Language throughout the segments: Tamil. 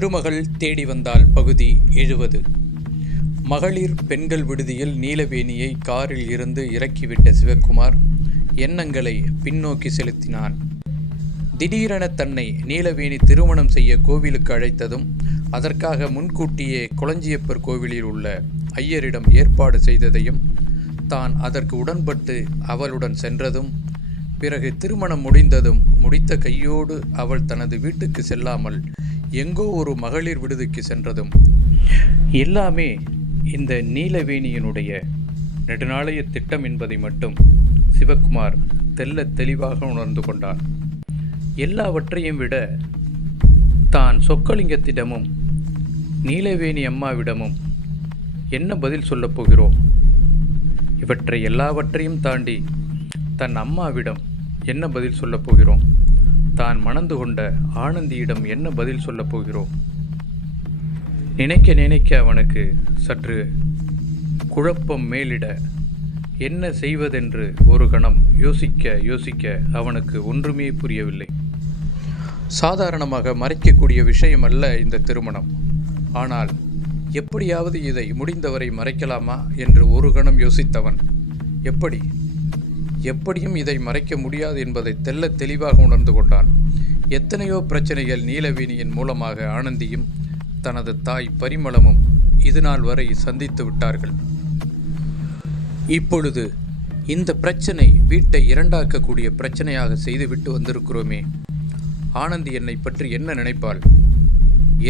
திருமகள் தேடி வந்தாள். பகுதி 70. மகளிர் பெண்கள் விடுதியில் நீலவேணியை காரில் இருந்து இறக்கிவிட்ட சிவக்குமார் எண்ணங்களை பின்னோக்கி செலுத்தினான். திடீரென தன்னை நீலவேணி திருமணம் செய்ய கோவிலுக்கு அழைத்ததும், அதற்காக முன்கூட்டியே கொளஞ்சியப்பர் கோவிலில் உள்ள ஐயரிடம் ஏற்பாடு செய்ததையும், தான் அதற்கு உடன்பட்டு அவளுடன் சென்றதும், பிறகு திருமணம் முடிந்ததும் முடித்த கையோடு அவள் தனது வீட்டுக்கு செல்லாமல் எங்கோ ஒரு மகளிர் விடுதிக்கு சென்றதும், எல்லாமே இந்த நீலவேணியினுடைய நெடுநாளைய திட்டம் என்பதை மட்டும் சிவக்குமார் தெள்ளத் தெளிவாக உணர்ந்து கொண்டான். எல்லாவற்றையும் விட தான் சொக்கலிங்கத்திடமும் நீலவேணி அம்மாவிடமும் என்ன பதில் சொல்லப் போகிறோம், இவற்றை எல்லாவற்றையும் தாண்டி தன் அம்மாவிடம் என்ன பதில் சொல்லப் போகிறோம், தான் மணந்து கொண்ட ஆனந்தியிடம் என்ன பதில் சொல்லப் போகிறோம், நினைக்க நினைக்க அவனுக்கு சற்று குழப்பம் மேலிட என்ன செய்வதென்று ஒரு கணம் யோசிக்க யோசிக்க அவனுக்கு ஒன்றுமே புரியவில்லை. சாதாரணமாக மறைக்கக்கூடிய விஷயம் அல்ல இந்த திருமணம். ஆனால் எப்படியாவது இதை முடிந்தவரை மறைக்கலாமா என்று ஒரு கணம் யோசித்தவன், எப்படியும் இதை மறைக்க முடியாது என்பதை தெள்ளத் தெளிவாக உணர்ந்து கொண்டான். எத்தனையோ பிரச்சனைகள் நீலவேணியின் மூலமாக ஆனந்தியும் தனது தாய் பரிமளமும் இதுநாள் வரை சந்தித்து விட்டார்கள். இப்பொழுது இந்த பிரச்சனை வீட்டை இரண்டாக்கக்கூடிய பிரச்சனையாக செய்துவிட்டு வந்திருக்கிறோமே. ஆனந்தி என்னை பற்றி என்ன நினைப்பாள்?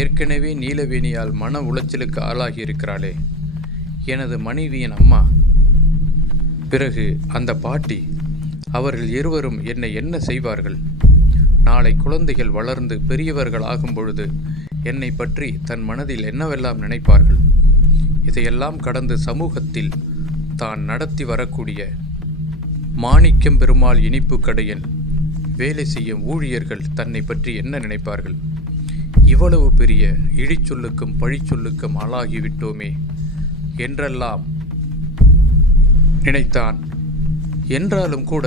ஏற்கனவே நீலவேணியால் மன உளைச்சலுக்கு ஆளாகி இருக்கிறாளே, எனது மனைவியின் அம்மா, பிறகு அந்த பாட்டி, அவர்கள் இருவரும் என்னை என்ன செய்வார்கள்? நாளை குழந்தைகள் வளர்ந்து பெரியவர்கள் ஆகும் பொழுது என்னை பற்றி தன் மனதில் என்னவெல்லாம் நினைப்பார்கள்? இதையெல்லாம் கடந்து சமூகத்தில் தான் நடத்தி வரக்கூடிய மாணிக்கம் பெருமாள் இனிப்பு கடையில் வேலை செய்யும் ஊழியர்கள் தன்னை பற்றி என்ன நினைப்பார்கள்? இவ்வளவு பெரிய இழிச்சொல்லுக்கும் பழிச்சொல்லுக்கும் ஆளாகிவிட்டோமே என்றெல்லாம் நினைத்தான். என்றாலும் கூட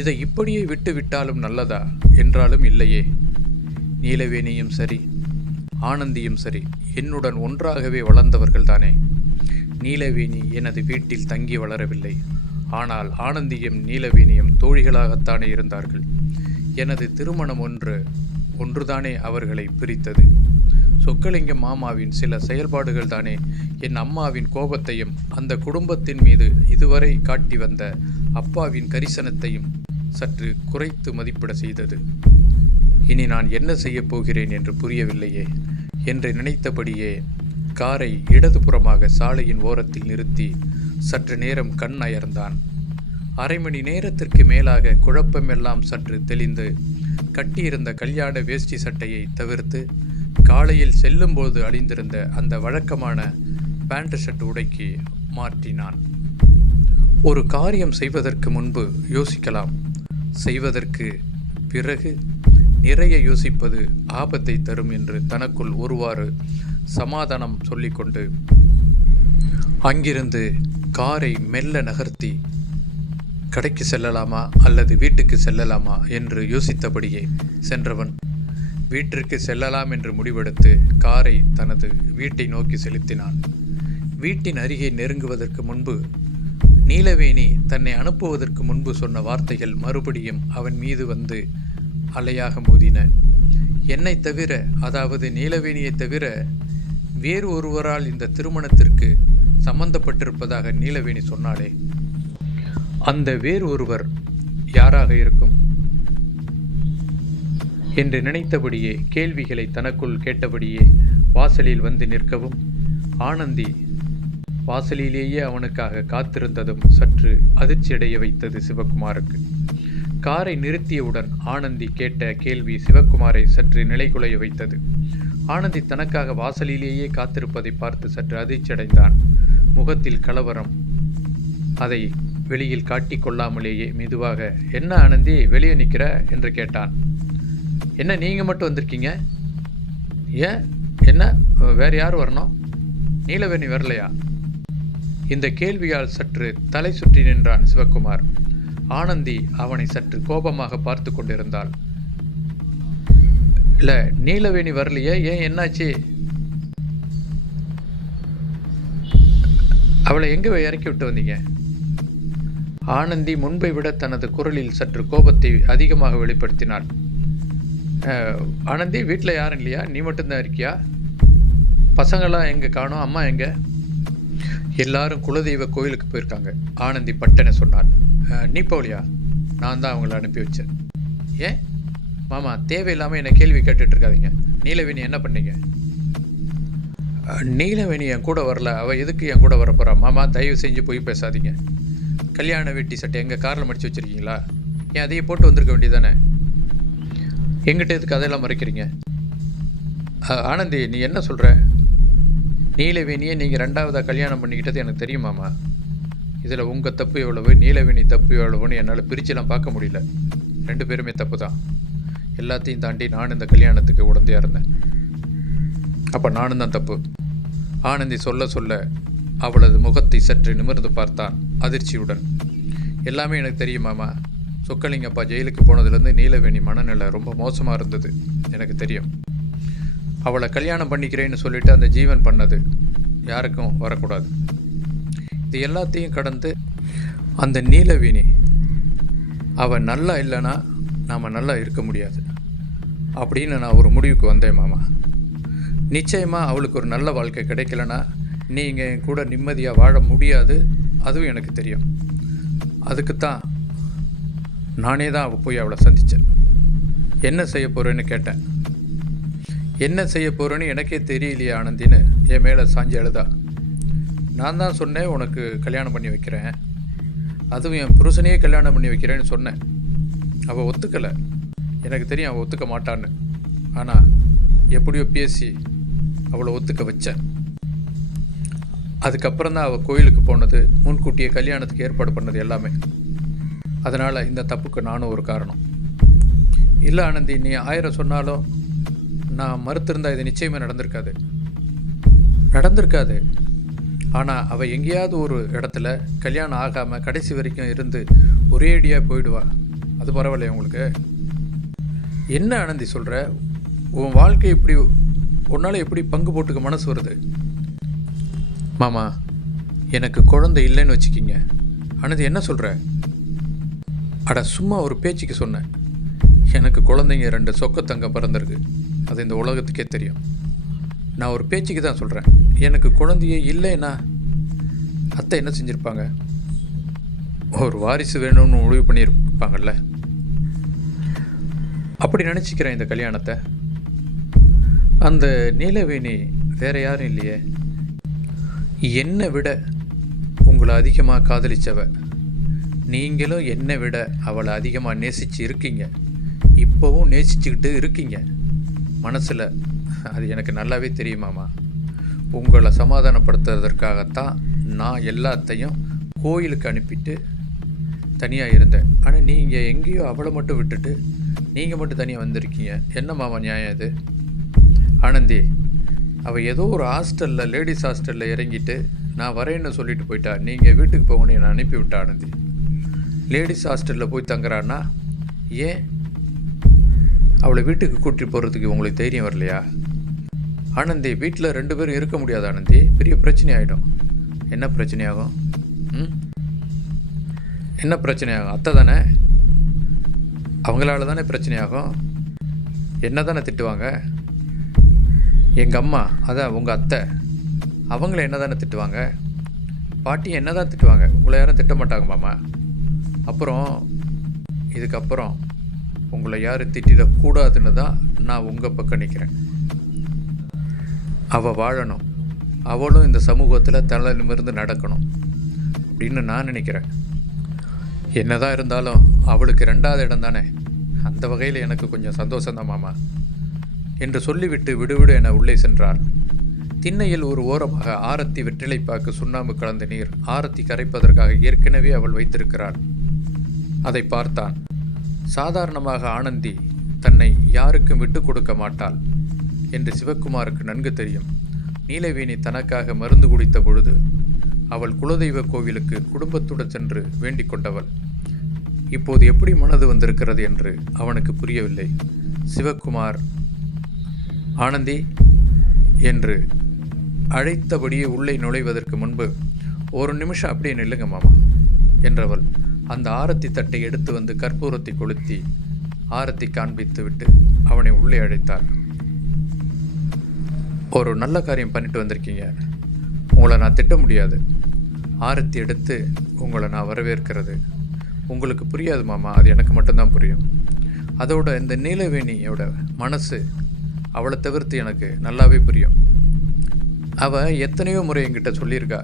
இதை இப்படியே விட்டுவிட்டாலும் நல்லதா என்றாலும் இல்லையே. நீலவேணியும் சரி, ஆனந்தியும் சரி, என்னுடன் ஒன்றாகவே வளர்ந்தவர்கள்தானே. நீலவேணி எனது வீட்டில் தங்கி வளரவில்லை. ஆனால் ஆனந்தியும் நீலவேணியும் தோழிகளாகத்தானே இருந்தார்கள். எனது திருமணம் ஒன்றுதானே அவர்களை பிரித்தது. சொக்கலிங்கம் மாமாவின் சில செயல்பாடுகள் தானே என் அம்மாவின் கோபத்தையும் அந்த குடும்பத்தின் மீது இதுவரை காட்டி வந்த அப்பாவின் கரிசனத்தையும் சற்று குறைத்து மதிப்பிட செய்தது. இனி நான் என்ன செய்யப் போகிறேன் என்று புரியவில்லையே என்று நினைத்தபடியே காரை இடதுபுறமாக சாலையின் ஓரத்தில் நிறுத்தி சற்று நேரம் கண் அயர்ந்தான். அரை மணி நேரத்திற்கு மேலாக குழப்பமெல்லாம் சற்று தெளிந்து கட்டியிருந்த கல்யாண வேஷ்டி சட்டையை தவிர்த்து காலையில் செல்லும்போது அணிந்திருந்த அந்த வழக்கமான பேண்ட் ஷர்ட் உடைக்கு மாற்றினான். ஒரு காரியம் செய்வதற்கு முன்பு யோசிக்கலாம், செய்வதற்கு பிறகு நிறைய யோசிப்பது ஆபத்தை தரும் என்று தனக்குள் ஒருவாறு சமாதானம் சொல்லிக்கொண்டு அங்கிருந்து காரை மெல்ல நகர்த்தி கடைக்கு செல்லலாமா அல்லது வீட்டுக்கு செல்லலாமா என்று யோசித்தபடியே சென்றவன் வீட்டிற்கு செல்லலாம் என்று முடிவெடுத்து காரை தனது வீட்டை நோக்கி செலுத்தினான். வீட்டின் அருகே நெருங்குவதற்கு முன்பு நீலவேணி தன்னை அனுப்புவதற்கு முன்பு சொன்ன வார்த்தைகள் மறுபடியும் அவன் மீது வந்து அலையாக மோதின. என்னை தவிர, அதாவது நீலவேணியை தவிர வேறு ஒருவரால் இந்த திருமணத்திற்கு சம்பந்தப்பட்டிருப்பதாக நீலவேணி சொன்னாலே, அந்த வேறு ஒருவர் யாராக இருக்கும் என்று நினைத்தபடியே கேள்விகளை தனக்குள் கேட்டபடியே வாசலில் வந்து நிற்கவும், ஆனந்தி வாசலிலேயே அவனுக்காக காத்திருந்ததும் சற்று அதிர்ச்சியடைய வைத்தது சிவக்குமாருக்கு. காரை நிறுத்தியவுடன் ஆனந்தி கேட்ட கேள்வி சிவக்குமாரை சற்று நிலைகுலைய வைத்தது. ஆனந்தி தனக்காக வாசலிலேயே காத்திருப்பதை பார்த்து சற்று அதிர்ச்சியடைந்தான். முகத்தில் கலவரம். அதை வெளியில் காட்டிக்கொள்ளாமலேயே மெதுவாக, என்ன ஆனந்தி வெளியே நிற்கிற என்று கேட்டான். என்ன நீங்கள் மட்டும் வந்திருக்கீங்க? ஏன், என்ன வேறு யார் வரணும்? நீலவேணி வரலையா? இந்த கேள்வியால் சற்று தலை சுற்றி நின்றான் சிவக்குமார். ஆனந்தி அவனை சற்று கோபமாக பார்த்து கொண்டிருந்தாள். இல்லை, நீலவேணி வரலையே, ஏன், என்னாச்சு? அவளை எங்கே இறக்கி விட்டு வந்தீங்க? ஆனந்தி முன்பை விட தனது குரலில் சற்று கோபத்தை அதிகமாக வெளிப்படுத்தினாள். ஆனந்தி, வீட்டில் யாரும் இல்லையா? நீ மட்டும்தான் இருக்கியா? பசங்களாம் எங்கே காணோம்? அம்மா எங்கே? எல்லாரும் குலதெய்வ கோயிலுக்கு போயிருக்காங்க, ஆனந்தி பட்டனை சொன்னார். நீ போகலையா? நான் தான் அவங்கள அனுப்பி வச்சேன். ஏன் மாமா, தேவையில்லாமல் என்னை கேள்வி கேட்டுட்ருக்காதீங்க. நீலவேணி என்ன பண்ணீங்க? நீலவேணி என் கூட வரல, அவள் எதுக்கு என் கூட வர போகிறா? மாமா, தயவு செஞ்சு போய் பேசாதீங்க. கல்யாண வேட்டி சட்டை எங்கள் காரில் மடித்து வச்சுருக்கீங்களா? ஏன் அதையே போட்டு வந்திருக்க வேண்டியதானே? எங்கிட்ட எதுக்கு அதையெல்லாம் மறைக்கிறீங்க? ஆனந்தி, நீ என்ன சொல்கிற? நீலவேணியை நீங்கள் ரெண்டாவதாக கல்யாணம் பண்ணிக்கிட்டது எனக்கு தெரியுமாம்மா. இதில் உங்கள் தப்பு எவ்வளவு, நீலவேணி தப்பு எவ்வளவுன்னு என்னால் பிரிச்செல்லாம் பார்க்க முடியல. 2 பேருமே தப்பு தான். எல்லாத்தையும் தாண்டி நான் இந்த கல்யாணத்துக்கு உடந்தையாக இருந்தேன். அப்போ நானும் தான் தப்பு. ஆனந்தி சொல்ல சொல்ல அவளது முகத்தை சற்று நிமிர்ந்து பார்த்தான் அதிர்ச்சியுடன். எல்லாமே எனக்கு தெரியுமாம்மா. சொக்கலிங்கப்பா ஜெயிலுக்கு போனதுலேருந்து நீலவேணி மனநிலை ரொம்ப மோசமாக இருந்தது, எனக்கு தெரியும். அவளை கல்யாணம் பண்ணிக்கிறேன்னு சொல்லிட்டு அந்த ஜீவன் பண்ணது யாருக்கும் வரக்கூடாது. இது எல்லாத்தையும் கடந்து அந்த நீலவேணி அவள் நல்லா இல்லைன்னா நாம் நல்லா இருக்க முடியாது அப்படின்னு நான் ஒரு முடிவுக்கு வந்தேன் மாமா. நிச்சயமாக அவளுக்கு ஒரு நல்ல வாழ்க்கை கிடைக்கலனா நீங்கள் என் கூட நிம்மதியாக வாழ முடியாது, அதுவும் எனக்கு தெரியும். அதுக்குத்தான் நானே தான் அவள் போய் அவளை சந்தித்தேன். என்ன செய்ய போகிறேன்னு கேட்டேன். என்ன செய்ய போகிறேன்னு எனக்கே தெரியலையே ஆனந்தின்னு என் மேலே சாஞ்சி அழுதா. நான் தான் சொன்னேன், உனக்கு கல்யாணம் பண்ணி வைக்கிறேன், அதுவும் என் புருஷனையே கல்யாணம் பண்ணி வைக்கிறேன்னு சொன்னேன். அவள் ஒத்துக்கலை. எனக்கு தெரியும் அவள் ஒத்துக்க மாட்டான்னு. ஆனால் எப்படியோ பேசி அவளை ஒத்துக்க வச்சேன். அதுக்கப்புறம் தான் அவள் கோயிலுக்கு போனது, முன்கூட்டியே கல்யாணத்துக்கு ஏற்பாடு பண்ணது எல்லாமே. அதனால் இந்த தப்புக்கு நானும் ஒரு காரணம். இல்லை ஆனந்தி, நீ 1000 சொன்னாலும் நான் மறுத்திருந்தால் இது நிச்சயமாக நடந்திருக்காது. ஆனால் அவள் எங்கேயாவது ஒரு இடத்துல கல்யாணம் ஆகாமல் கடைசி வரைக்கும் இருந்து ஒரே அடியாக போயிடுவா. அது பரவாயில்லையா உங்களுக்கு? என்ன ஆனந்தி சொல்கிற? உன் வாழ்க்கை இப்படி உன்னால் எப்படி பங்கு போட்டுக்க மனசு வருது? மாமா, எனக்கு குழந்தை இல்லைன்னு வச்சுக்கிங்க. ஆனந்தி, என்ன சொல்கிற? அட, சும்மா ஒரு பேச்சுக்கு சொன்னேன். எனக்கு குழந்தைங்க 2 சொக்கத்தங்கம் பிறந்திருக்கு, அது இந்த உலகத்துக்கே தெரியும். நான் ஒரு பேச்சுக்கு தான் சொல்கிறேன். எனக்கு குழந்தையே இல்லைன்னா அத்தை என்ன செஞ்சுருப்பாங்க? ஒரு வாரிசு வேணும்னு முடிவு பண்ணியிருப்பாங்கல்ல. அப்படி நினச்சிக்கிறேன் இந்த கல்யாணத்தை. அந்த நீலவேணி வேற யாரும் இல்லையே, என்னை விட உங்களை அதிகமாக காதலிச்சவ. நீங்களும் என்னை விட அவளை அதிகமாக நேசித்து இருக்கீங்க, இப்போவும் நேசிச்சுக்கிட்டு இருக்கீங்க மனசில். அது எனக்கு நல்லாவே தெரியுமாம்மா. உங்களை சமாதானப்படுத்துறதற்காகத்தான் நான் எல்லாத்தையும் கோயிலுக்கு அனுப்பிட்டு தனியாக இருந்தேன். ஆனால் நீங்கள் எங்கேயோ அவளை மட்டும் விட்டுட்டு நீங்கள் மட்டும் தனியாக வந்திருக்கீங்க. என்ன மாமா நியாயம் இது? ஆனந்தி, அவள் ஏதோ ஒரு ஹாஸ்டலில், லேடிஸ் ஹாஸ்டலில் இறங்கிட்டு நான் வரேன்னு சொல்லிட்டு போயிட்டா. நீங்கள் வீட்டுக்கு போகணுன்னு என்னை அனுப்பிவிட்டா. ஆனந்தி, லேடிஸ் ஹாஸ்டலில் போய் தங்குறான்னா ஏன் அவளை வீட்டுக்கு கூட்டிகிட்டு போகிறதுக்கு உங்களுக்கு தைரியம் வரலையா? ஆனந்தி, வீட்டில் 2 பேரும் இருக்க முடியாது ஆனந்தி, பெரிய பிரச்சனை ஆகிடும். என்ன பிரச்சனையாகும்? என்ன பிரச்சனையாகும்? அத்தை தானே, அவங்களால தானே பிரச்சனையாகும். என்ன தானே திட்டுவாங்க. எங்கள் அம்மா, அதான் உங்கள் அத்தை, அவங்கள என்ன தானே திட்டுவாங்க. பாட்டி என்ன தான் திட்டுவாங்க, உங்களை யாரும் திட்ட மாட்டாங்க மாமா. அப்புறம் இதுக்கப்புறம் உங்களை யாரும் திட்டிடக்கூடாதுன்னு தான் நான் உங்கள் பக்கம் நிற்கிறேன். அவள் வாழணும், அவளும் இந்த சமூகத்தில் தலை நிமிர்ந்து நடக்கணும் அப்படின்னு நான் நினைக்கிறேன். என்னதான் இருந்தாலும் அவளுக்கு 2வது இடம் தானே, அந்த வகையில் எனக்கு கொஞ்சம் சந்தோஷம்தான் மாமா என்று சொல்லிவிட்டு விடுவிடு என உள்ளே சென்றாள். திண்ணையில் ஒரு ஓரமாக ஆரத்தி வெற்றிலைப்பாக்கு சுண்ணாம்பு கலந்த நீர் ஆரத்தி கரைப்பதற்காக ஏற்கனவே அவள் வைத்திருக்கிறாள். அதை பார்த்தான். சாதாரணமாக ஆனந்தி தன்னை யாருக்கும் விட்டு கொடுக்க மாட்டாள் என்று சிவக்குமாருக்கு நன்கு தெரியும். நீலவேணி தனக்காக மருந்து குடித்த பொழுது அவள் குலதெய்வ கோவிலுக்கு குடும்பத்துடன் சென்று வேண்டிக் கொண்டவள். இப்போது எப்படி மனது வந்திருக்கிறது என்று அவனுக்கு புரியவில்லை. சிவக்குமார் ஆனந்தி என்று அழைத்தபடியே உள்ளே நுழைவதற்கு முன்பு, ஒரு நிமிஷம் அப்படியே நில்லுங்க மாமா என்றவள் அந்த ஆரத்தி தட்டை எடுத்து வந்து கற்பூரத்தை கொளுத்தி ஆரத்தி காண்பித்து விட்டு அவனை உள்ளே அழைத்தாள். ஒரு நல்ல காரியம் பண்ணிட்டு வந்திருக்கீங்க, உங்களை நான் திட்ட முடியாது. ஆரத்தி எடுத்து உங்களை நான் வரவேற்கிறது உங்களுக்கு புரியாது மாமா, அது எனக்கு மட்டும்தான் புரியும். அதோட இந்த நீலவேணியோட மனசு அவளை தவிர்த்து எனக்கு நல்லாவே புரியும். அவள் எத்தனையோ முறை என்கிட்ட சொல்லியிருக்கா,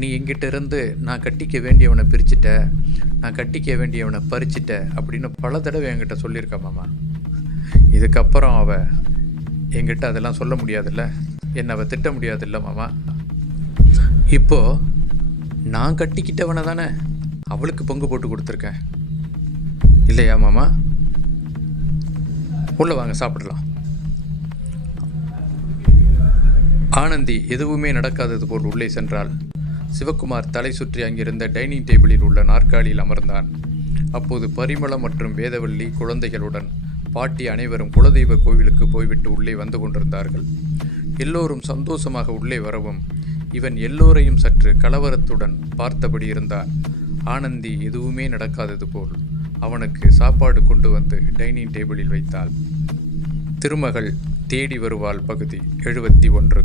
நீ என்கிட்ட இருந்து நான் கட்டிக்க வேண்டியவனை பிரிச்சுட்ட, நான் கட்டிக்க வேண்டியவனை பறிச்சிட்ட அப்படின்னு பல தடவை என்கிட்ட சொல்லியிருக்கா மாமா. இதுக்கப்புறம் அவள் என்கிட்ட அதெல்லாம் சொல்ல முடியாதுல்ல, என்னை அவள் திட்ட முடியாதுல்ல மாமா. இப்போது நான் கட்டிக்கிட்டவனை தானே அவளுக்கு பங்கு போட்டு கொடுத்துருக்கேன் இல்லையா மாமா? உள்ளே வாங்க, சாப்பிடலாம். ஆனந்தி எதுவுமே நடக்காதது போல் உள்ளே சென்றாள். சிவகுமார் தலை சுற்றி அங்கிருந்த டைனிங் டேபிளில் உள்ள நாற்காலியில் அமர்ந்தான். அப்போது பரிமளம் மற்றும் வேதவள்ளி குழந்தைகளுடன் பாட்டி அனைவரும் குலதெய்வ கோவிலுக்கு போய்விட்டு உள்ளே வந்து கொண்டிருந்தார்கள். எல்லோரும் சந்தோஷமாக உள்ளே வரவும் இவன் எல்லோரையும் சற்று கலவரத்துடன் பார்த்தபடி இருந்தான். ஆனந்தி எதுவுமே நடக்காதது போல் அவனுக்கு சாப்பாடு கொண்டு வந்து டைனிங் டேபிளில் வைத்தாள். திருமகள் தேடி வருவாள் பகுதி 71.